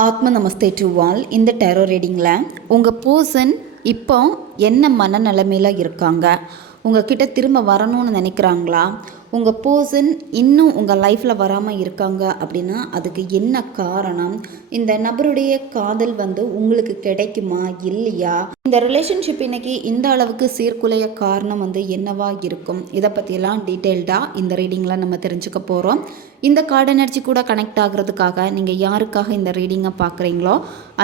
ஆத்ம நமஸ்தே to all. இந்த tarot ரீடிங்கில் உங்கள் பர்சன் இப்போ என்ன மனநிலைமையில் இருக்காங்க, உங்ககிட்ட திரும்ப வரணும்னு நினைக்கிறாங்களா, உங்கள் பர்சன் இன்னும் உங்கள் லைஃப்பில் வராமல் இருக்காங்க அப்படின்னா அதுக்கு என்ன காரணம், இந்த நபருடைய காதல் உங்களுக்கு கிடைக்குமா இல்லையா, இந்த ரிலேஷன்ஷிப் இன்னைக்கு இந்த அளவுக்கு சீர்குலைய காரணம் என்னவா இருக்கும், இதை பற்றியெல்லாம் டீட்டெயில்டாக இந்த ரீடிங்கில் நம்ம தெரிஞ்சுக்க போகிறோம். இந்த கார்டு எனர்ஜி கூட கனெக்ட் ஆகிறதுக்காக நீங்கள் யாருக்காக இந்த ரீடிங்கை பார்க்குறீங்களோ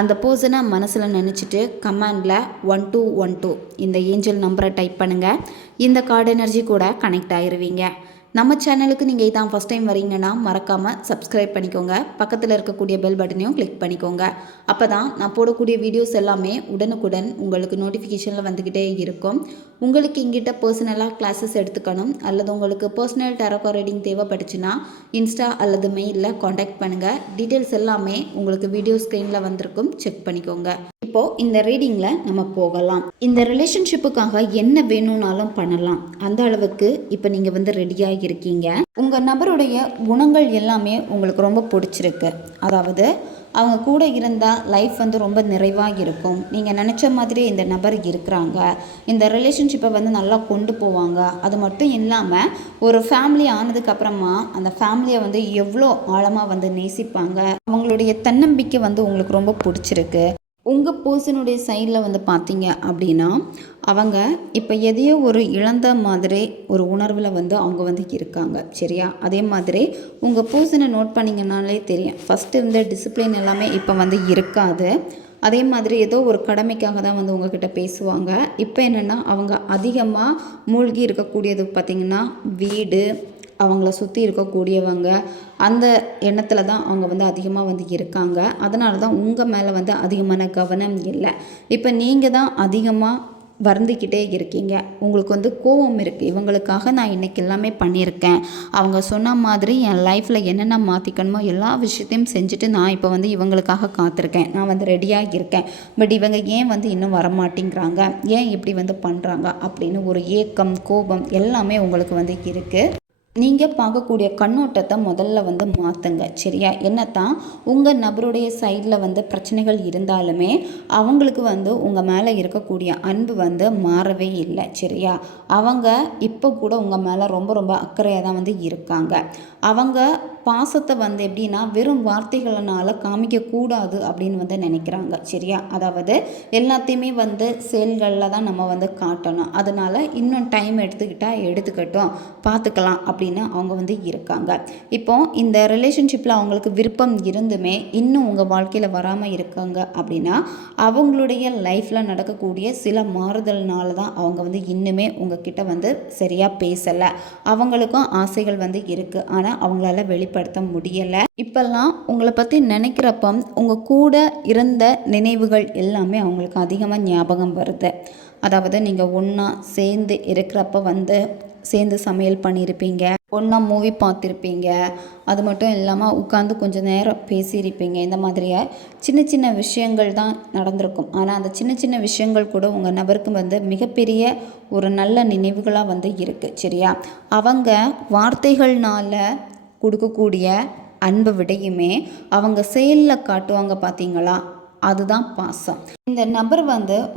அந்த பர்சனை மனசில் நினச்சிட்டு கமெண்டில் 1212 இந்த ஏஞ்சல் நம்பரை டைப் பண்ணுங்கள். இந்த கார்டு எனர்ஜி கூட கனெக்ட் ஆகிருவீங்க. நம்ம சேனலுக்கு நீங்கள் இதான் ஃபஸ்ட் டைம் வரீங்கன்னா மறக்காமல் சப்ஸ்கிரைப் பண்ணிக்கோங்க. பக்கத்தில் இருக்கக்கூடிய பெல் பட்டனையும் கிளிக் பண்ணிக்கோங்க. அப்போ தான் நான் போடக்கூடிய வீடியோஸ் எல்லாமே உடனுக்குடன் உங்களுக்கு நோட்டிஃபிகேஷனில் வந்துக்கிட்டே இருக்கும். உங்களுக்கு இங்கிட்ட பர்சனலாக கிளாஸஸ் எடுத்துக்கணும் அல்லது உங்களுக்கு பர்சனல் டேரோ ரீடிங் தேவைப்பட்டுச்சுன்னா இன்ஸ்டா அல்லது மெயிலில் காண்டாக்ட் பண்ணுங்கள். டீட்டெயில்ஸ் எல்லாமே உங்களுக்கு வீடியோ ஸ்க்ரீனில் வந்திருக்கும், செக் பண்ணிக்கோங்க. இப்போது இந்த ரீடிங்கில் நம்ம போகலாம். இந்த ரிலேஷன்ஷிப்புக்காக என்ன வேணும்னாலும் பண்ணலாம், அந்த அளவுக்கு இப்போ நீங்கள் ரெடியாக இருக்கீங்க. உங்கள் நபருடைய குணங்கள் எல்லாமே உங்களுக்கு ரொம்ப பிடிச்சிருக்கு. அதாவது அவங்க கூட இருந்தால் லைஃப் ரொம்ப நிறைவாக இருக்கும். நீங்கள் நினச்ச மாதிரி இந்த நபர் இருக்கிறாங்க. இந்த ரிலேஷன்ஷிப்பை நல்லா கொண்டு போவாங்க. அது மட்டும் இல்லாமல் ஒரு ஃபேமிலி ஆனதுக்கப்புறமா அந்த ஃபேமிலியை எவ்வளோ ஆழமாக நேசிப்பாங்க. அவங்களுடைய தன்னம்பிக்கை உங்களுக்கு ரொம்ப பிடிச்சிருக்கு. உங்கள் பர்சனுடைய சைடில் பார்த்தீங்க அப்படின்னா அவங்க இப்போ எதையோ ஒரு இழந்த மாதிரி ஒரு உணர்வில் அவங்க இருக்காங்க. சரியா? அதே மாதிரி உங்கள் பர்சனை நோட் பண்ணிங்கனாலே தெரியும், ஃபஸ்ட்டு இருந்த டிசிப்ளின் எல்லாமே இப்போ இருக்காது. அதே மாதிரி ஏதோ ஒரு கடமைக்காக தான் உங்ககிட்ட பேசுவாங்க. இப்போ என்னென்னா அவங்க அதிகமாக மூழ்கி இருக்கக்கூடியது பார்த்திங்கன்னா வீடு, அவங்கள சுற்றி இருக்கக்கூடியவங்க, அந்த எண்ணத்தில் தான் அவங்க அதிகமாக இருக்காங்க. அதனால தான் உங்கள் மேலே அதிகமான கவனம் இல்லை. இப்போ நீங்கள் தான் அதிகமாக வருந்திக்கிட்டே இருக்கீங்க. உங்களுக்கு கோபம் இருக்குது. இவங்களுக்காக நான் இன்றைக்கி எல்லாமே பண்ணியிருக்கேன், அவங்க சொன்ன மாதிரி என் லைஃப்பில் என்னென்ன மாற்றிக்கணுமோ எல்லா விஷயத்தையும் செஞ்சுட்டு நான் இப்போ இவங்களுக்காக காத்திருக்கேன், நான் ரெடியாக இருக்கேன். பட் இவங்க ஏன் இன்னும் வரமாட்டேங்கிறாங்க, ஏன் இப்படி பண்ணுறாங்க அப்படின்னு ஒரு ஏக்கம், கோபம் எல்லாமே உங்களுக்கு இருக்குது. நீங்கள் பார்க்கக்கூடிய கண்ணோட்டத்தை முதல்ல மாற்றுங்க. சரியா? என்னத்தான் உங்கள் நபருடைய சைடில் பிரச்சனைகள் இருந்தாலுமே அவங்களுக்கு உங்கள் மேலே இருக்கக்கூடிய அன்பு மாறவே இல்லை. சரியா? அவங்க இப்போ கூட உங்கள் மேலே ரொம்ப ரொம்ப அக்கறையாக தான் இருக்காங்க. அவங்க பாசத்தை எப்படின்னா வெறும் வார்த்தைகளினால் காமிக்கக்கூடாது அப்படின்னு நினைக்கிறாங்க. சரியா? அதாவது எல்லாத்தையுமே செயல்களில் தான் நம்ம காட்டணும். அதனால் இன்னும் டைம் எடுத்துக்கட்டும், பார்த்துக்கலாம் அப்படின்னு அவங்க இருக்காங்க. இப்போ இந்த ரிலேஷன்ஷிப்பில் அவங்களுக்கு விருப்பம் இருந்துமே இன்னும் உங்கள் வாழ்க்கையில் வராமல் இருக்காங்க அப்படின்னா அவங்களுடைய லைஃப்பில் நடக்கக்கூடிய சில மாறுதல்னால தான் அவங்க இன்னுமே உங்ககிட்ட சரியாக பேசலை. அவங்களுக்கும் ஆசைகள் இருக்குது, ஆனால் அவங்களால வெளிப்படுத்த முடியலை. இப்போல்லாம் உங்களை பற்றி நினைக்கிறப்ப உங்கள் கூட இருந்த நினைவுகள் எல்லாமே அவங்களுக்கு அதிகமாக ஞாபகம் வருது. அதாவது நீங்கள் ஒன்றா சேர்ந்து இருக்கிறப்ப சேர்ந்து சமையல் பண்ணியிருப்பீங்க, ஒன்றா மூவி பார்த்துருப்பீங்க, அது மட்டும் இல்லாமல் உட்காந்து கொஞ்சம் நேரம் பேசியிருப்பீங்க. இந்த மாதிரியே சின்ன சின்ன விஷயங்கள் தான் நடந்திருக்கும். ஆனால் அந்த சின்ன சின்ன விஷயங்கள் கூட உங்கள் நபருக்கு மிகப்பெரிய ஒரு நல்ல நினைவுகளாக இருக்குது. சரியா? அவங்க வார்த்தைகள்னால கொடுக்கக்கூடிய அன்பை விடையுமே அவங்க செயலில் காட்டுவாங்க பார்த்தீங்களா, அதுதான் பாசம். இந்த நபர்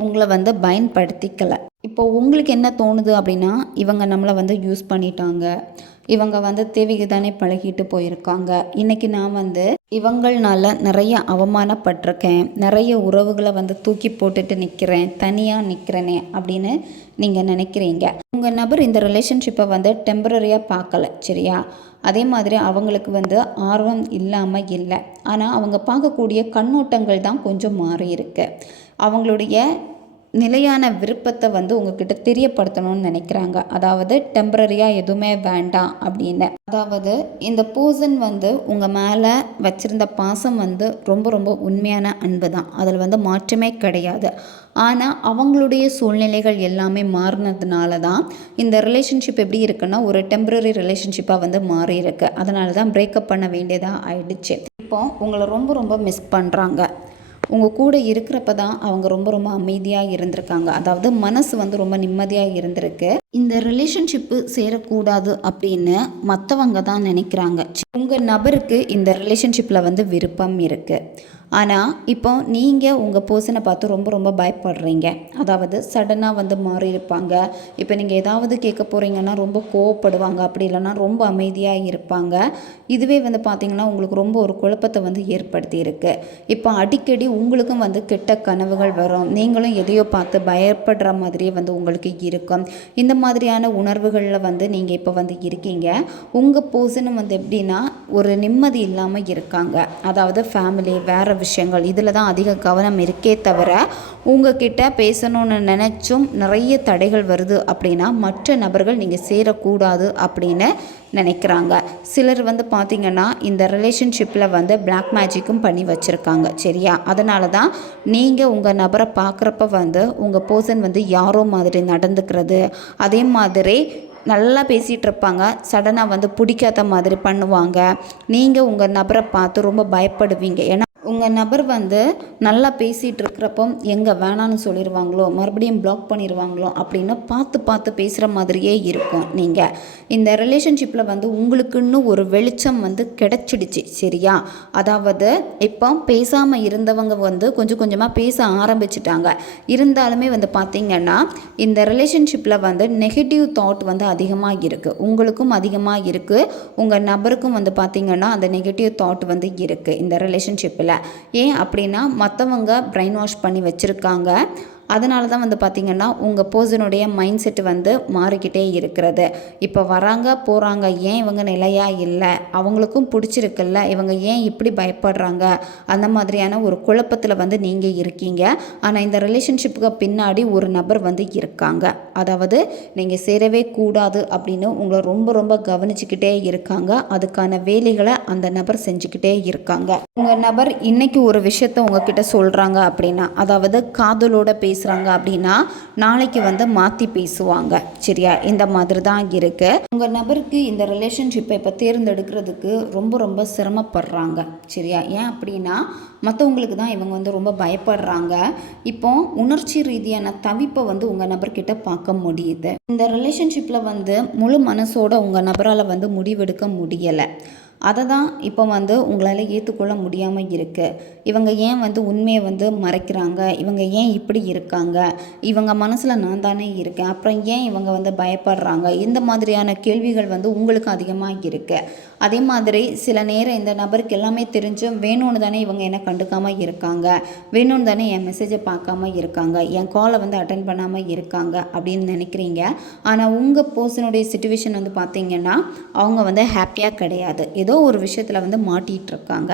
உங்களை பயன்படுத்திக்கலை. இப்போ உங்களுக்கு என்ன தோணுது அப்படின்னா இவங்க நம்மளை யூஸ் பண்ணிட்டாங்க, இவங்க தேவைக்கு தானே பழகிட்டு போயிருக்காங்க, இன்றைக்கி நான் இவங்கள்னால நிறைய அவமானப்பட்டிருக்கேன், நிறைய உறவுகளை தூக்கி போட்டுட்டு நிற்கிறேன், தனியாக நிற்கிறேனே அப்படின்னு நீங்கள் நினைக்கிறீங்க. உங்கள் நபர் இந்த ரிலேஷன்ஷிப்பை டெம்பரரியாக பார்க்கல. சரியா? அதே மாதிரி அவங்களுக்கு ஆர்வம் இல்லாமல் இல்லை. ஆனால் அவங்க பார்க்கக்கூடிய கண்ணோட்டங்கள் தான் கொஞ்சம் மாறி இருக்கு. அவங்களுடைய நிலையான விருப்பத்தை உங்ககிட்ட தெரியப்படுத்தணும்னு நினைக்கிறாங்க. அதாவது டெம்பரரியாக எதுவுமே வேண்டாம் அப்படின்னு. அதாவது இந்த பர்சன் உங்கள் மேலே வச்சுருந்த பாசம் ரொம்ப ரொம்ப உண்மையான அன்பு தான், அதில் மாற்றமே கிடையாது. ஆனால் அவங்களுடைய சூழ்நிலைகள் எல்லாமே மாறினதுனால தான் இந்த ரிலேஷன்ஷிப் எப்படி இருக்குன்னா ஒரு டெம்பரரி ரிலேஷன்ஷிப்பாக மாறி இருக்கு. அதனால தான் பிரேக்கப் பண்ண வேண்டியதாக ஆயிடுச்சு. இப்போ உங்களை ரொம்ப ரொம்ப மிஸ் பண்ணுறாங்க. உங்கள் கூட இருக்கிறப்ப தான் அவங்க ரொம்ப ரொம்ப அமைதியாக இருந்திருக்காங்க. அதாவது மனசு வந்து ரொம்ப நிம்மதியாக இருந்திருக்கு. இந்த ரிலேஷன்ஷிப்பு சேரக்கூடாது அப்படின்னு மற்றவங்க தான் நினைக்கிறாங்க. உங்கள் நபருக்கு இந்த ரிலேஷன்ஷிப்பில் வந்து விருப்பம் இருக்குது. ஆனால் இப்போ நீங்கள் உங்கள் பர்சனை பார்த்து ரொம்ப ரொம்ப பயப்படுறீங்க. அதாவது சடனாக வந்து மாறி இருப்பாங்க. இப்போ நீங்கள் ஏதாவது கேட்க போகிறீங்கன்னா ரொம்ப கோவப்படுவாங்க, அப்படி இல்லைன்னா ரொம்ப அமைதியாக இருப்பாங்க. இதுவே வந்து பார்த்திங்கன்னா உங்களுக்கு ரொம்ப ஒரு குழப்பத்தை வந்து ஏற்படுத்தி இருக்கு. இப்போ அடிக்கடி உங்களுக்கும் வந்து கெட்ட கனவுகள் வரும். நீங்களும் எதையோ பார்த்து பயப்படுற மாதிரியே வந்து உங்களுக்கு இருக்கும். இந்த மாதிரியான உணர்வுகளில் வந்து நீங்கள் இப்போ வந்து இருக்கீங்க. உங்கள் பர்சனும் வந்து எப்படின்னா ஒரு நிம்மதி இல்லாமல் இருக்காங்க. அதாவது ஃபேமிலி, வேறு விஷயங்கள் இதில் தான் அதிக கவனம் இருக்கே தவிர உங்ககிட்ட பேசணும்னு நினச்சும் நிறைய தடைகள் வருது அப்படின்னா மற்ற நபர்கள் நீங்கள் சேரக்கூடாது அப்படின்னு நினைக்கிறாங்க. சிலர் வந்து பார்த்திங்கன்னா இந்த ரிலேஷன்ஷிப்பில் வந்து பிளாக் மேஜிக்கும் பண்ணி வச்சுருக்காங்க. சரியா? அதனால தான் நீங்கள் உங்கள் நபரை பார்க்குறப்ப வந்து உங்கள் பர்சன் வந்து யாரோ மாதிரி நடந்துக்கிறது, அதே மாதிரி நல்லா பேசிகிட்டு இருப்பாங்க, சடனாக வந்து பிடிக்காத மாதிரி பண்ணுவாங்க. நீங்கள் உங்கள் நபரை பார்த்து ரொம்ப பயப்படுவீங்க. ஏன்னா உங்கள் நபர் வந்து நல்லா பேசிகிட்டு இருக்கிறப்போ எங்கே வேணான்னு சொல்லிடுவாங்களோ, மறுபடியும் பிளாக் பண்ணிடுவாங்களோ அப்படின்னு பார்த்து பார்த்து பேசுகிற மாதிரியே இருக்கும். நீங்கள் இந்த ரிலேஷன்ஷிப்பில் வந்து உங்களுக்குன்னு ஒரு வெளிச்சம் வந்து கிடச்சிடுச்சு. சரியா? அதாவது இப்போ பேசாமல் இருந்தவங்க வந்து கொஞ்சம் கொஞ்சமாக பேச ஆரம்பிச்சிட்டாங்க. இருந்தாலுமே வந்து பார்த்திங்கன்னா இந்த ரிலேஷன்ஷிப்பில் வந்து நெகட்டிவ் தாட் வந்து அதிகமாக இருக்குது. உங்களுக்கும் அதிகமாக இருக்குது, உங்கள் நபருக்கும் வந்து பார்த்திங்கன்னா அந்த நெகட்டிவ் தாட் வந்து இருக்குது இந்த ரிலேஷன்ஷிப்பில். ஏன் அப்படின்னா மற்றவங்க பிரெயின் வாஷ் பண்ணி வச்சுருக்காங்க. அதனால தான் வந்து பார்த்திங்கன்னா உங்கள் பர்சனுடைய மைண்ட் செட்டு வந்து மாறிக்கிட்டே இருக்கிறது. இப்போ வராங்க போகிறாங்க, ஏன் இவங்க நிலையாக இல்லை, அவங்களுக்கும் பிடிச்சிருக்குல்ல, இவங்க ஏன் இப்படி பயப்படுறாங்க, அந்த மாதிரியான ஒரு குழப்பத்தில் வந்து நீங்கள் இருக்கீங்க. ஆனால் இந்த ரிலேஷன்ஷிப்புக்கு பின்னாடி ஒரு நபர் வந்து இருக்காங்க. அதாவது நீங்கள் சேரவே கூடாது அப்படின்னு உங்களை ரொம்ப ரொம்ப கவனிச்சுக்கிட்டே இருக்காங்க. அதுக்கான வேலைகளை அந்த நபர் செஞ்சுக்கிட்டே இருக்காங்க. உங்கள் நபர் இன்னைக்கு ஒரு விஷயத்த உங்ககிட்ட சொல்கிறாங்க அப்படின்னா, அதாவது காதலோட பேசுகிறாங்க அப்படின்னா நாளைக்கு வந்து மாற்றி பேசுவாங்க. சரியா? இந்த மாதிரி தான் இருக்குது. உங்கள் நபருக்கு இந்த ரிலேஷன்ஷிப்பை இப்போ தேர்ந்தெடுக்கிறதுக்கு ரொம்ப ரொம்ப சிரமப்படுறாங்க. சரியா? ஏன் அப்படின்னா மற்றவங்களுக்கு தான் இவங்க வந்து ரொம்ப பயப்படுறாங்க. இப்போ உணர்ச்சி ரீதியான தவிப்பை வந்து உங்கள் நபர்கிட்ட பார்க்க முடியுது. இந்த ரிலேஷன்ஷிப்பில் வந்து முழு மனசோட உங்கள் நபரால் வந்து முடிவெடுக்க முடியலை. அதை தான் இப்போ வந்து உங்களால் ஏற்றுக்கொள்ள முடியாமல் இருக்குது. இவங்க ஏன் வந்து உண்மையை வந்து மறைக்கிறாங்க, இவங்க ஏன் இப்படி இருக்காங்க, இவங்க மனசில் நான் தானே இருக்கேன், அப்புறம் ஏன் இவங்க வந்து பயப்படுறாங்க, இந்த மாதிரியான கேள்விகள் வந்து உங்களுக்கு அதிகமாக இருக்குது. அதே மாதிரி சில நேரம் இந்த நபருக்கு எல்லாமே தெரிஞ்சும் வேணும்னு தானே இவங்க என்ன கண்டுக்காமல் இருக்காங்க, வேணும்னு தானே என் மெசேஜை பார்க்காம இருக்காங்க, என் காலை வந்து அட்டன் பண்ணாமல் இருக்காங்க அப்படின்னு நினைக்கிறீங்க. ஆனால் உங்கள் பர்சனுடைய சிச்சுவேஷன் வந்து பார்த்திங்கன்னா அவங்க வந்து ஹாப்பியாக கிடையாது. ஏதோ ஒரு விஷயத்தில் வந்து மாட்டிகிட்டு இருக்காங்க.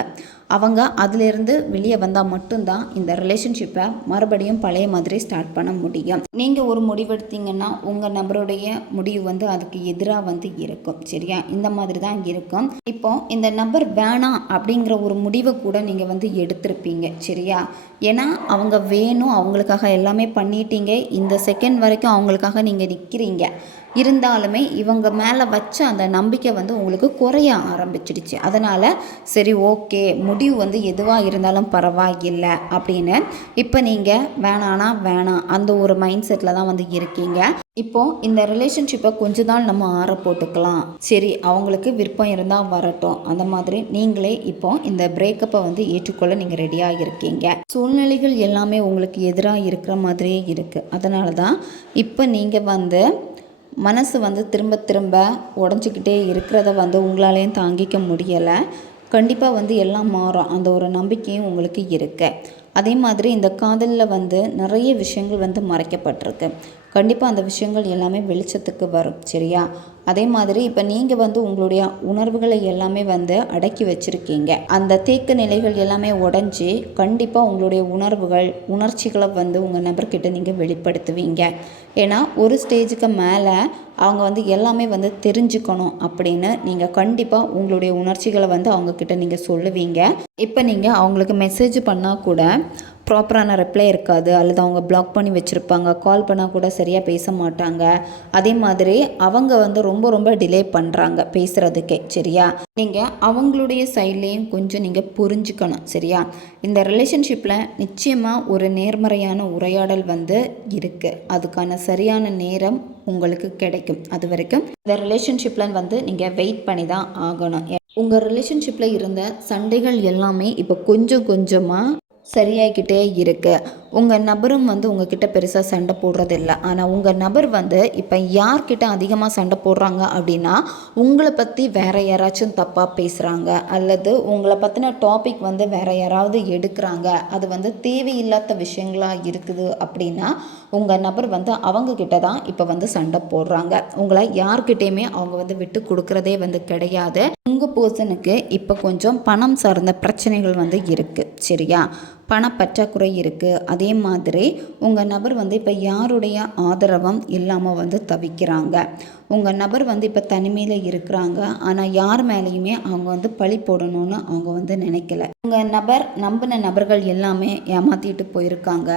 அவங்க அதிலிருந்து வெளியே வந்தால் மட்டும்தான் இந்த ரிலேஷன்ஷிப்பை மறுபடியும் பழைய மாதிரி ஸ்டார்ட் பண்ண முடியும். நீங்கள் ஒரு முடிவெடுத்தீங்கன்னா உங்கள் நபருடைய முடிவு வந்து அதுக்கு எதிராக வந்து இருக்கும். சரியா? இந்த மாதிரி தான் இருக்கும். இப்போ இந்த நபர் வேணாம் அப்படிங்கிற ஒரு முடிவை கூட நீங்கள் வந்து எடுத்திருப்பீங்க. சரியா? ஏன்னா அவங்க வேணும், அவங்களுக்காக எல்லாமே பண்ணிட்டீங்க, இந்த செகண்ட் வரைக்கும் அவங்களுக்காக நீங்கள் நிற்கிறீங்க. இருந்தாலுமே இவங்க மேலே வச்ச அந்த நம்பிக்கை வந்து உங்களுக்கு குறைய ஆரம்பிச்சிடுச்சு. அதனால் சரி ஓகே, முடிவு வந்து எதுவாக இருந்தாலும் பரவாயில்லை அப்படின்னு இப்போ நீங்கள் வேணானா வேணாம் அந்த ஒரு மைண்ட் செட்டில் தான் வந்து இருக்கீங்க. இப்போது இந்த ரிலேஷன்ஷிப்பை கொஞ்ச நாள் நம்ம ஆற போட்டுக்கலாம், சரி அவங்களுக்கு விருப்பம் இருந்தால் வரட்டும், அந்த மாதிரி நீங்களே இப்போ இந்த பிரேக்கப்பை வந்து ஏற்றுக்கொள்ள நீங்கள் ரெடியாக இருக்கீங்க. சூழ்நிலைகள் எல்லாமே உங்களுக்கு எதிராக இருக்கிற மாதிரியே இருக்குது. அதனால தான் இப்போ நீங்கள் வந்து மனசு வந்து திரும்ப திரும்ப உடஞ்சிக்கிட்டே இருக்கிறத வந்து உங்களாலேயும் தாங்கிக்க முடியலை. கண்டிப்பாக வந்து எல்லாம் மாறும், அந்த ஒரு நம்பிக்கையும் உங்களுக்கு இருக்கு. அதே மாதிரி இந்த காதலில் வந்து நிறைய விஷயங்கள் வந்து மறைக்கப்பட்டிருக்கு. கண்டிப்பாக அந்த விஷயங்கள் எல்லாமே வெளிச்சத்துக்கு வரும். சரியா? அதே மாதிரி இப்போ நீங்கள் வந்து உங்களுடைய உணர்வுகளை எல்லாமே வந்து அடக்கி வச்சுருக்கீங்க. அந்த தேக்க நிலைகள் எல்லாமே உடஞ்சி கண்டிப்பாக உங்களுடைய உணர்ச்சிகளை வந்து உங்கள் நபர்கிட்ட நீங்கள் வெளிப்படுத்துவீங்க. ஏன்னா ஒரு ஸ்டேஜுக்கு மேலே அவங்க வந்து எல்லாமே வந்து தெரிஞ்சுக்கணும் அப்படின்னு நீங்கள் கண்டிப்பாக உங்களுடைய உணர்ச்சிகளை வந்து அவங்கக்கிட்ட நீங்கள் சொல்லுவீங்க. இப்போ நீங்கள் அவங்களுக்கு மெசேஜ் பண்ணால் கூட ப்ராப்பரான ரிப்ளை இருக்காது, அல்லது அவங்க பிளாக் பண்ணி வச்சுருப்பாங்க, கால் பண்ணால் கூட சரியாக பேச மாட்டாங்க. அதே மாதிரி அவங்க வந்து ரொம்ப ரொம்ப டிலே பண்ணுறாங்க பேசுகிறதுக்கே. சரியா, நீங்கள் அவங்களுடைய சைட்லேயும் கொஞ்சம் நீங்கள் புரிஞ்சுக்கணும். சரியா, இந்த ரிலேஷன்ஷிப்பில் நிச்சயமாக ஒரு நேர்மறையான உரையாடல் வந்து இருக்குது. அதுக்கான சரியான நேரம் உங்களுக்கு கிடைக்கும். அது வரைக்கும் இந்த ரிலேஷன்ஷிப்பில் வந்து நீங்கள் வெயிட் பண்ணி தான் ஆகணும். உங்கள் ரிலேஷன்ஷிப்பில் இருந்த சண்டைகள் எல்லாமே இப்போ கொஞ்சம் கொஞ்சமாக சரியாகிக்கிட்டே இருக்குது. உங்கள் நபரும் வந்து உங்ககிட்ட பெருசாக சண்டை போடுறதில்ல. ஆனால் உங்கள் நபர் வந்து இப்போ யார்கிட்ட அதிகமாக சண்டை போடுறாங்க அப்படின்னா, உங்களை பற்றி வேறு யாராச்சும் தப்பாக பேசுகிறாங்க, அல்லது உங்களை பற்றின டாபிக் வந்து வேறு யாராவது எடுக்கிறாங்க, அது வந்து தேவையில்லாத விஷயங்களாக இருக்குது அப்படின்னா உங்கள் நபர் வந்து அவங்கக்கிட்ட தான் இப்போ வந்து சண்டை போடுறாங்க. உங்களை யார்கிட்டையுமே அவங்க வந்து விட்டு கொடுக்குறதே வந்து கிடையாது. உங்கள் பர்சனுக்கு இப்போ கொஞ்சம் பணம் சார்ந்த பிரச்சனைகள் வந்து இருக்குது. சரியா, பணப்பற்றாக்குறை இருக்குது. அதே மாதிரி உங்கள் நபர் வந்து இப்போ யாருடைய ஆதரவும் இல்லாமல் வந்து தவிக்கிறாங்க. உங்கள் நபர் வந்து இப்போ தனிமையில் இருக்கிறாங்க. ஆனால் யார் மேலேயுமே அவங்க வந்து பழி போடணும்னு அவங்க வந்து நினைக்கல. உங்கள் நபர் நம்பின நபர்கள் எல்லாமே ஏமாற்றிட்டு போயிருக்காங்க.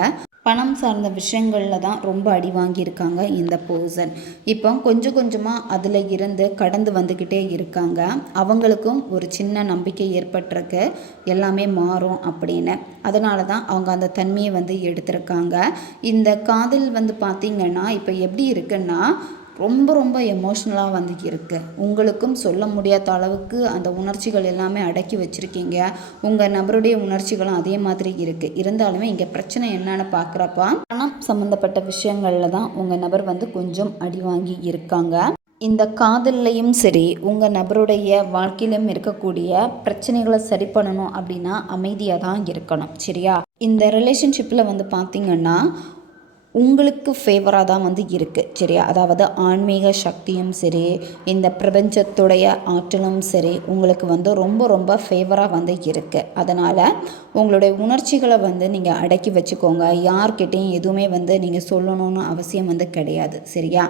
பணம் சார்ந்த விஷயங்களில் தான் ரொம்ப அடி வாங்கியிருக்காங்க இந்த பர்சன். இப்போ கொஞ்சம் கொஞ்சமாக அதில் இருந்து கடந்து வந்துக்கிட்டே இருக்காங்க. அவங்களுக்கும் ஒரு சின்ன நம்பிக்கை ஏற்பட்டிருக்கு, எல்லாமே மாறும் அப்படின்னு. அதனால தான் அவங்க அந்த தன்மையை வந்து எடுத்திருக்காங்க. இந்த காதல் வந்து பார்த்திங்கன்னா இப்போ எப்படி இருக்குன்னா ரொம்ப ரொம்ப எமோஷ்னலாக வந்து இருக்குது. உங்களுக்கும் சொல்ல முடியாத அளவுக்கு அந்த உணர்ச்சிகள் எல்லாமே அடக்கி வச்சுருக்கீங்க. உங்கள் நபருடைய உணர்ச்சிகளும் அதே மாதிரி இருக்குது. இருந்தாலுமே இங்கே பிரச்சனை என்னன்னு பார்க்குறப்ப பணம் சம்மந்தப்பட்ட விஷயங்களில் தான் உங்கள் நபர் வந்து கொஞ்சம் அடி வாங்கி இருக்காங்க. இந்த காதல்லையும் சரி, உங்கள் நபருடைய வாழ்க்கையிலும் இருக்கக்கூடிய பிரச்சனைகளை சரி பண்ணணும் அப்படின்னா அமைதியாக தான் இருக்கணும். சரியா, இந்த ரிலேஷன்ஷிப்பில் வந்து பார்த்திங்கன்னா உங்களுக்கு ஃபேவராக தான் வந்து இருக்குது. சரியா, அதாவது ஆன்மீக சக்தியும் சரி, இந்த பிரபஞ்சத்துடைய ஆற்றலும் சரி உங்களுக்கு வந்து ரொம்ப ரொம்ப ஃபேவராக வந்து இருக்குது. அதனால் உங்களுடைய உணர்ச்சிகளை வந்து நீங்கள் அடக்கி வச்சுக்கோங்க. யார்கிட்டையும் எதுவுமே வந்து நீங்கள் சொல்லணும்னு அவசியம் வந்து கிடையாது. சரியா,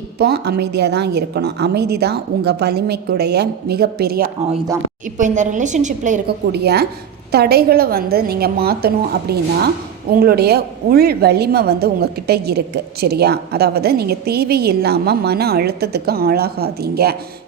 இப்போ அமைதியாக தான் இருக்கணும். அமைதி தான் உங்கள் வலிமைக்குடைய மிகப்பெரிய ஆயுதம். இப்போ இந்த ரிலேஷன்ஷிப்பில் இருக்கக்கூடிய தடைகளை வந்து நீங்கள் மாற்றணும் அப்படின்னா உங்களுடைய உள் வலிமை வந்து உங்ககிட்ட இருக்குது. சரியா, அதாவது நீங்கள் தேவையில்லாமல் மன அழுத்தத்துக்கு ஆளாகாதீங்க.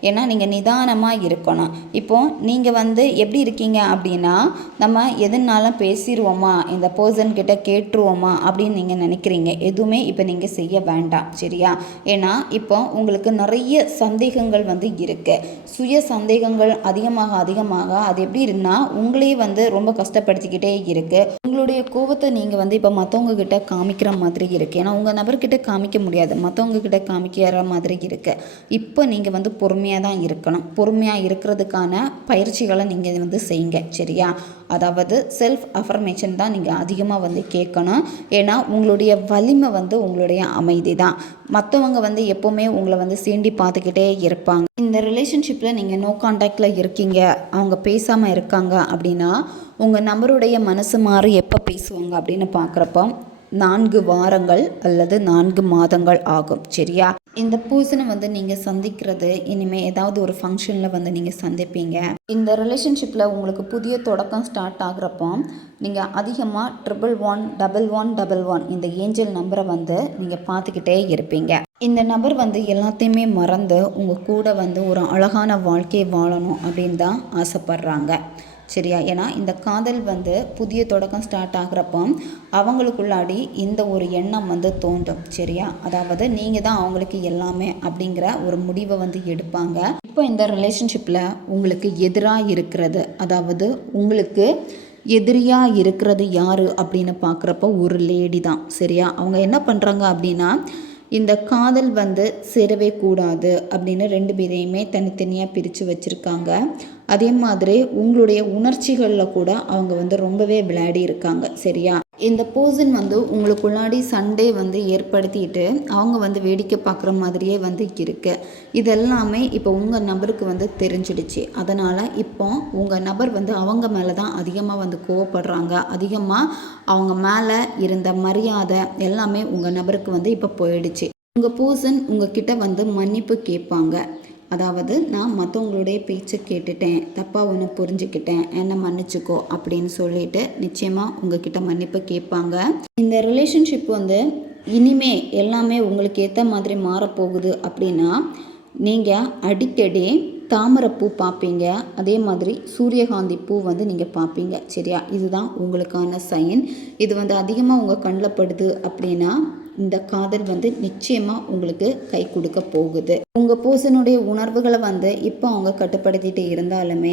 ஏன்னா நீங்கள் நிதானமாக இருக்கணும். இப்போது நீங்கள் வந்து எப்படி இருக்கீங்க அப்படின்னா, நம்ம எதுனாலும் பேசிடுவோமா, இந்த பர்சன்கிட்ட கேட்டுருவோமா அப்படின்னு நீங்கள் நினைக்கிறீங்க. எதுவுமே இப்போ நீங்கள் செய்ய வேண்டாம். சரியா, ஏன்னா இப்போ உங்களுக்கு நிறைய சந்தேகங்கள் வந்து இருக்குது. சுய சந்தேகங்கள் அதிகமாக அதிகமாக அது எப்படி இருக்குன்னா உங்களே வந்து ரொம்ப கஷ்டப்படுத்திக்கிட்டே இருக்குது. உங்களுடைய கோபத்தை நீங்கள் வந்து இப்போ மற்றவங்க கிட்ட காமிக்கிற மாதிரி இருக்குது. ஏன்னா உங்கள் நபர்கிட்ட காமிக்க முடியாது, மற்றவங்க கிட்ட காமிக்கிற மாதிரி இருக்குது. இப்போ நீங்கள் வந்து பொறுமையாக தான் இருக்கணும். பொறுமையாக இருக்கிறதுக்கான பயிற்சிகளை நீங்கள் வந்து செய்யுங்க. சரியா, அதாவது செல்ஃப் அஃபர்மேஷன் தான் நீங்கள் அதிகமாக வந்து கேட்கணும். ஏன்னா உங்களுடைய வலிமை வந்து உங்களுடைய அமைதி தான். மற்றவங்க வந்து எப்போவுமே உங்களை வந்து சீண்டி பார்த்துக்கிட்டே இருப்பாங்க. இந்த ரிலேஷன்ஷிப்பில் நீங்கள் நோ கான்டாக்டில் இருக்கீங்க, அவங்க பேசாமல் இருக்காங்க அப்படின்னா உங்கள் நபருடைய மனசு மாறி எப்போ பேசுவாங்க அப்படின்னு பார்க்குறப்போ 4 வாரங்கள் அல்லது 4 மாதங்கள் ஆகும். சரியா, இந்த பர்சனை வந்து நீங்கள் சந்திக்கிறது இனிமேல் ஏதாவது ஒரு ஃபங்க்ஷனில் வந்து நீங்கள் சந்திப்பீங்க. இந்த ரிலேஷன்ஷிப்பில் உங்களுக்கு புதிய தொடக்கம் ஸ்டார்ட் ஆகுறப்போ நீங்கள் அதிகமாக 1111111 இந்த ஏஞ்சல் நம்பரை வந்து நீங்கள் பார்த்துக்கிட்டே இருப்பீங்க. இந்த நபர் வந்து எல்லாத்தையுமே மறந்து உங்கள் கூட வந்து ஒரு அழகான வாழ்க்கையை வாழணும் அப்படின்னு தான் ஆசைப்படுறாங்க. சரியா, ஏன்னா இந்த காதல் வந்து புதிய தொடக்கம் ஸ்டார்ட் ஆகுறப்போ அவங்களுக்குள்ளாடி இந்த ஒரு எண்ணம் வந்து தோன்றும். சரியா, அதாவது நீங்கள் தான் அவங்களுக்கு எல்லாமே அப்படிங்கிற ஒரு முடிவை வந்து எடுப்பாங்க. இப்போ இந்த ரிலேஷன்ஷிப்பில் உங்களுக்கு எதிராக இருக்கிறது, அதாவது உங்களுக்கு எதிரியாக இருக்கிறது யார் அப்படின்னு பார்க்குறப்போ ஒரு லேடி தான். சரியா, அவங்க என்ன பண்ணுறாங்க அப்படின்னா இந்த காதல் வந்து சேரவே கூடாது அப்படின்னு 2 பேரையுமே தனித்தனியாக பிரித்து வச்சுருக்காங்க. அதே மாதிரி உங்களுடைய உணர்ச்சிகளில் கூட அவங்க வந்து ரொம்பவே விளையாடி இருக்காங்க. சரியா, இந்த பர்சன் வந்து உங்களுக்குள்ளாடி சண்டே வந்து ஏற்படுத்திட்டு அவங்க வந்து வேடிக்கை பார்க்குற மாதிரியே வந்து இருக்குது. இதெல்லாமே இப்போ உங்கள் நபருக்கு வந்து தெரிஞ்சிடுச்சு. அதனால் இப்போ உங்கள் நபர் வந்து அவங்க மேலே தான் அதிகமாக வந்து கோவப்படுறாங்க. அதிகமாக அவங்க மேலே இருந்த மரியாதை எல்லாமே உங்கள் நபருக்கு வந்து இப்போ போயிடுச்சு. உங்கள் பர்சன் உங்ககிட்ட வந்து மன்னிப்பு கேட்பாங்க. அதாவது நான் மற்றவங்களுடைய பேச்சை கேட்டுட்டேன், தப்பாக ஒன்று புரிஞ்சுக்கிட்டேன், என்னை மன்னிச்சுக்கோ அப்படின்னு சொல்லிட்டு நிச்சயமாக உங்ககிட்ட மன்னிப்பு கேட்பாங்க. இந்த ரிலேஷன்ஷிப் வந்து இனிமே எல்லாமே உங்களுக்கு ஏற்ற மாதிரி மாறப்போகுது அப்படின்னா நீங்கள் அடிக்கடி தாமரைப்பூ பார்ப்பீங்க, அதே மாதிரி சூரியகாந்தி பூ வந்து நீங்கள் பார்ப்பீங்க. சரியா? இதுதான் உங்களுக்கான சைன். இது வந்து அதிகமாக உங்கள் கண்ணில் படுது அப்படின்னா இந்த காதல் வந்து நிச்சயமாக உங்களுக்கு கை கொடுக்க போகுது. உங்கள் பர்சனுடைய உணர்வுகளை வந்து இப்போ அவங்க கட்டுப்படுத்திட்டு இருந்தாலுமே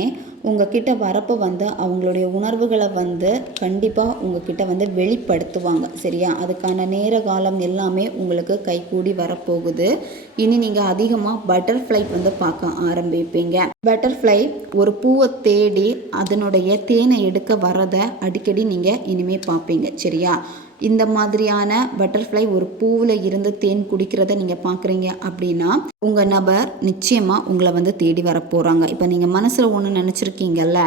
உங்ககிட்ட வரப்போ வந்து அவங்களுடைய உணர்வுகளை வந்து கண்டிப்பாக உங்ககிட்ட வந்து வெளிப்படுத்துவாங்க. சரியா? அதுக்கான நேர காலம் எல்லாமே உங்களுக்கு கைகூடி வரப்போகுது. இனி நீங்கள் அதிகமாக பட்டர்ஃப்ளை வந்து பார்க்க ஆரம்பிப்பீங்க. பட்டர்ஃப்ளை ஒரு பூவை தேடி அதனுடைய தேனை எடுக்க வரதை அடிக்கடி நீங்கள் இனிமேல் பார்ப்பீங்க. சரியா? இந்த மாதிரியான பட்டர்ஃப்ளை ஒரு பூவில் இருந்து தேன் குடிக்கிறத நீங்கள் பார்க்குறீங்க அப்படின்னா உங்கள் நபர் நிச்சயமாக உங்களை வந்து தேடி வர போகிறாங்க. இப்போ நீங்கள் மனசில் ஒன்று நினச்சிருக்கீங்கல்ல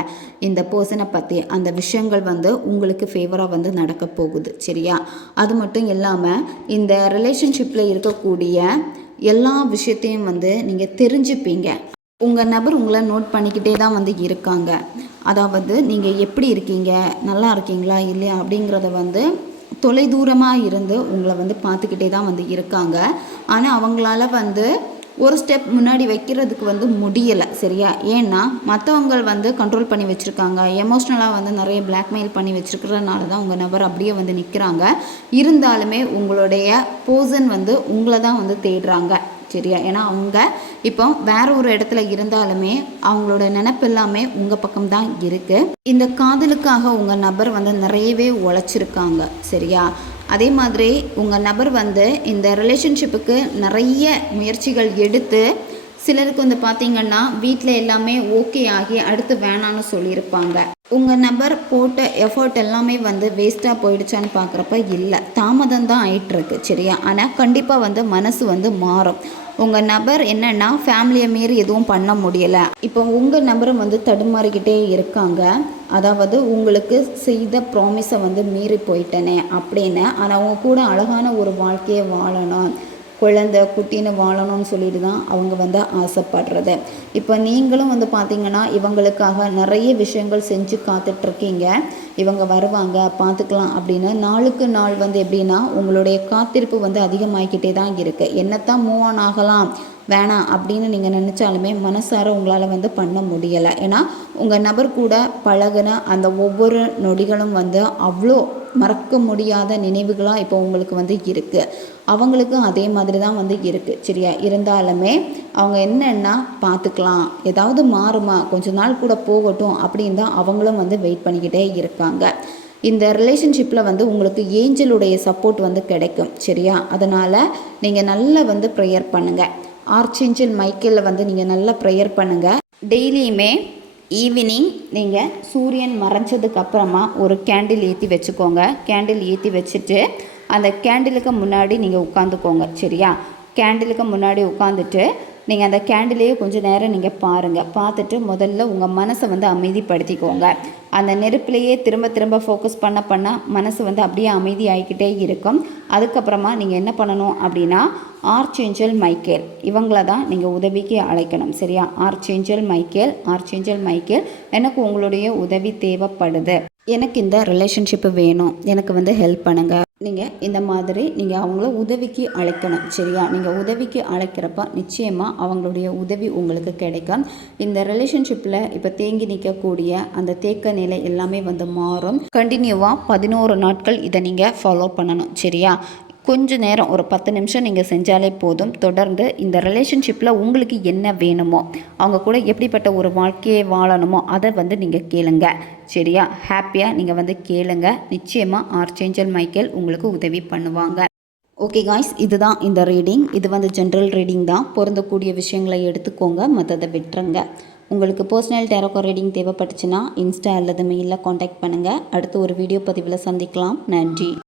இந்த பர்சனை பற்றி, அந்த விஷயங்கள் வந்து உங்களுக்கு ஃபேவராக வந்து நடக்க போகுது. சரியா? அது மட்டும் இல்லாமல் இந்த ரிலேஷன்ஷிப்பில் இருக்கக்கூடிய எல்லா விஷயத்தையும் வந்து நீங்கள் தெரிஞ்சுப்பீங்க. உங்கள் நபர் உங்களை நோட் பண்ணிக்கிட்டே தான் வந்து இருக்காங்க. அதாவது நீங்கள் எப்படி இருக்கீங்க, நல்லா இருக்கீங்களா இல்லையா அப்படிங்கிறத வந்து தொலைதூரமாக இருந்து உங்களை வந்து பார்த்துக்கிட்டே தான் வந்து இருக்காங்க. ஆனால் அவங்களால வந்து ஒரு ஸ்டெப் முன்னாடி வைக்கிறதுக்கு வந்து முடியலை. சரியா? ஏன்னா மற்றவங்க வந்து கண்ட்ரோல் பண்ணி வச்சுருக்காங்க, எமோஷ்னலாக வந்து நிறைய பிளாக்மெயில் பண்ணி வச்சுருக்கிறதுனால தான் உங்கள் நபர் அப்படியே வந்து நிற்கிறாங்க. இருந்தாலுமே உங்களுடைய பர்சன் வந்து உங்களை தான் வந்து தேடுறாங்க. சரியா? ஏன்னா அவங்க இப்போ வேற ஒரு இடத்துல இருந்தாலுமே அவங்களோட நினைப்பு எல்லாமே உங்கள் பக்கம் தான் இருக்குது. இந்த காதலுக்காக உங்கள் நபர் வந்து நிறையவே உழைச்சிருக்காங்க. சரியா? அதே மாதிரி உங்கள் நபர் வந்து இந்த ரிலேஷன்ஷிப்புக்கு நிறைய முயற்சிகள் எடுத்து சிலருக்கு வந்து பார்த்திங்கன்னா வீட்டில் எல்லாமே ஓகே ஆகி அடுத்து வேணான்னு சொல்லியிருப்பாங்க. உங்கள் நபர் போட்ட எஃபர்ட் எல்லாமே வந்து வேஸ்ட்டாக போயிடுச்சான்னு பார்க்குறப்ப இல்லை, தாமதம் தான் ஆயிட்டுருக்கு. சரியா? ஆனால் கண்டிப்பாக வந்து மனசு வந்து மாறும். உங்கள் நபர் என்னென்னா ஃபேமிலியை மீறி எதுவும் பண்ண முடியலை. இப்போ உங்கள் நபரும் வந்து தடுமாறிக்கிட்டே இருக்காங்க. அதாவது உங்களுக்கு செய்த ப்ராமிஸை வந்து மீறி போயிட்டனே அப்படின்னு. ஆனால் அவங்க கூட அழகான ஒரு வாழ்க்கையை வாழணும், குழந்தை குட்டின்னு வாழணும்னு சொல்லிட்டு தான் அவங்க வந்து ஆசைப்படுறது. இப்போ நீங்களும் வந்து பார்த்திங்கன்னா இவங்களுக்காக நிறைய விஷயங்கள் செஞ்சு காத்துட்ருக்கீங்க. இவங்க வருவாங்க பார்த்துக்கலாம் அப்படின்னு நாளுக்கு நாள் வந்து எப்படின்னா உங்களுடைய காத்திருப்பு வந்து அதிகமாகிக்கிட்டே தான் இருக்குது. என்னத்தான் மூவ் ஆன் ஆகலாம் வேணாம் அப்படின்னு நீங்கள் நினச்சாலுமே மனசார உங்களால் வந்து பண்ண முடியலை. ஏன்னா உங்கள் நபர் கூட பழகுன அந்த ஒவ்வொரு நொடிகளும் வந்து அவ்வளோ மறக்க முடியாத நினைவுகளாக இப்போ உங்களுக்கு வந்து இருக்குது. அவங்களுக்கும் அதே மாதிரி தான் வந்து இருக்குது. சரியா? இருந்தாலுமே அவங்க என்னென்னா பார்த்துக்கலாம், ஏதாவது மாறுமா, கொஞ்ச நாள் கூட போகட்டும் அப்படின்னு தான் அவங்களும் வந்து வெயிட் பண்ணிக்கிட்டே இருக்காங்க. இந்த ரிலேஷன்ஷிப்பில் வந்து உங்களுக்கு ஏஞ்சலுடைய சப்போர்ட் வந்து கிடைக்கும். சரியா? அதனால் நீங்கள் நல்லா வந்து ப்ரேயர் பண்ணுங்கள். ஆர்ச்சேஞ்சல் மைக்கேலில் வந்து நீங்கள் நல்லா ப்ரேயர் பண்ணுங்கள். டெய்லியுமே ஈவினிங் நீங்கள் சூரியன் மறைஞ்சதுக்கு அப்புறமா ஒரு கேண்டில் ஏற்றி வச்சுக்கோங்க. கேண்டில் ஏற்றி வச்சுட்டு அந்த கேண்டிலுக்கு முன்னாடி நீங்கள் உட்காந்துக்கோங்க. சரியா? கேண்டிலுக்கு முன்னாடி உட்காந்துட்டு நீங்கள் அந்த கேண்டிலையே கொஞ்சம் நேரம் நீங்கள் பாருங்கள். பார்த்துட்டு முதல்ல உங்கள் மனசை வந்து அமைதிப்படுத்திக்கோங்க. அந்த நெருப்பிலையே திரும்ப திரும்ப ஃபோக்கஸ் பண்ண மனசு வந்து அப்படியே அமைதி ஆகிக்கிட்டே இருக்கும். அதுக்கப்புறமா நீங்கள் என்ன பண்ணணும் அப்படின்னா ஆர்ச்சேஞ்சல் மைக்கேல் இவங்கள தான் நீங்கள் உதவிக்கு அழைக்கணும். சரியா? ஆர்ச்சேஞ்சல் மைக்கேல் எனக்கு உங்களுடைய உதவி தேவைப்படுது, எனக்கு இந்த ரிலேஷன்ஷிப்பு வேணும், எனக்கு வந்து ஹெல்ப் பண்ணுங்கள். நீங்கள் இந்த மாதிரி நீங்கள் அவங்கள உதவிக்கு அழைக்கணும். சரியா? நீங்கள் உதவிக்கு அழைக்கிறப்ப நிச்சயமாக அவங்களுடைய உதவி உங்களுக்கு கிடைக்கும். இந்த ரிலேஷன்ஷிப்பில் இப்போ தேங்கி நிற்கக்கூடிய அந்த தேக்க நிலை எல்லாமே வந்து மாறும். கண்டினியூவாக 11 நாட்கள் இதை நீங்கள் ஃபாலோ பண்ணணும். சரியா? கொஞ்ச நேரம் ஒரு 10 நிமிஷம் நீங்கள் செஞ்சாலே போதும். தொடர்ந்து இந்த ரிலேஷன்ஷிப்பில் உங்களுக்கு என்ன வேணுமோ, அவங்க கூட எப்படிப்பட்ட ஒரு வாழ்க்கையை வாழணுமோ அதை வந்து நீங்கள் கேளுங்க. சரியா? ஹாப்பியாக நீங்கள் வந்து கேளுங்க. நிச்சயமாக ஆர்ச்சேஞ்சல் மைக்கேல் உங்களுக்கு உதவி பண்ணுவாங்க. ஓகே காய்ஸ், இதுதான் இந்த ரீடிங். இது வந்து ஜென்ரல் ரீடிங் தான். பொருந்தக்கூடிய விஷயங்களை எடுத்துக்கோங்க, மற்றதை விட்டுருங்க. உங்களுக்கு பர்சனல் டேரோ ரீடிங் தேவைப்பட்டுச்சுன்னா இன்ஸ்டா அல்லது மெயிலில் காண்டாக்ட் பண்ணுங்கள். அடுத்து ஒரு வீடியோ பதிவில் சந்திக்கலாம். நன்றி.